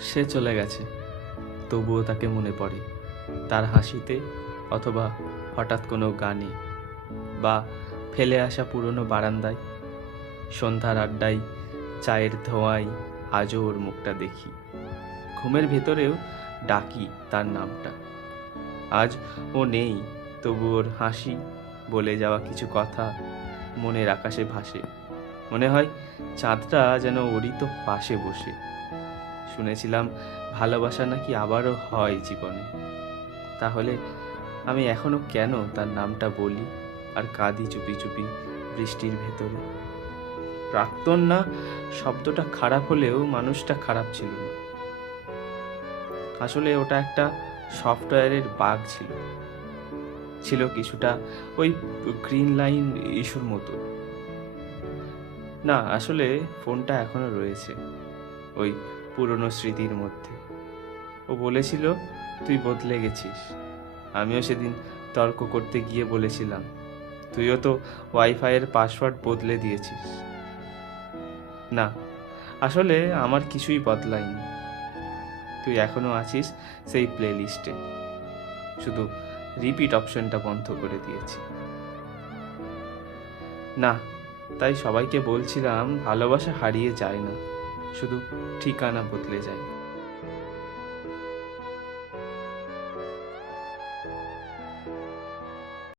সে চলে গেছে। তবুও তাকে মনে পড়ে, তার হাসিতে অথবা হঠাৎ কোনো গানে বা ফেলে আসা পুরনো বারান্দায় সন্ধ্যার আড্ডায়, চায়ের ধোঁয়ায় আজও ওর মুখটা দেখি। ঘুমের ভেতরেও ডাকি তার নামটা। আজ ও নেই, তবু ওর হাসি, বলে যাওয়া কিছু কথা মনের আকাশে ভাসে। মনে হয় চাঁদটা যেন ওরই তো পাশে বসে। শুনেছিলাম, ভালোবাসা নাকি আবারও হয় জীবনে। তাহলে আমি এখনও কেন তার নামটা বলি আর কাঁদি চুপি চুপি বৃষ্টির ভেতরে? প্রাক্তন না, শব্দটা খারাপ হলেও মানুষটা খারাপ ছিল না। আসলে ওটা একটা সফটওয়্যারের বাগ ছিল। ছিল কিছুটা ওই গ্রিন লাইন ইস্যুর মতো। না, আসলে ফোনটা এখনও রয়েছে। ওই পুরনো স্মৃতির মধ্যে। ও বলেছিল, তুই বদলে গেছিস। আমিও সেদিন তর্ক করতে গিয়ে বলেছিলাম, তুইও তো ওয়াইফাইয়ের পাসওয়ার্ড বদলে দিয়েছিস। না, আসলে আমার কিছুই বদলায়নি। তুই এখনও আছিস সেই প্লে লিস্টে শুধু রিপিট অপশনটা বন্ধ করে দিয়েছি। না, তাই সবাইকে বলছিলাম ভালোবাসা হারিয়ে যায় না। শুধু ঠিকানা বদলে যায়।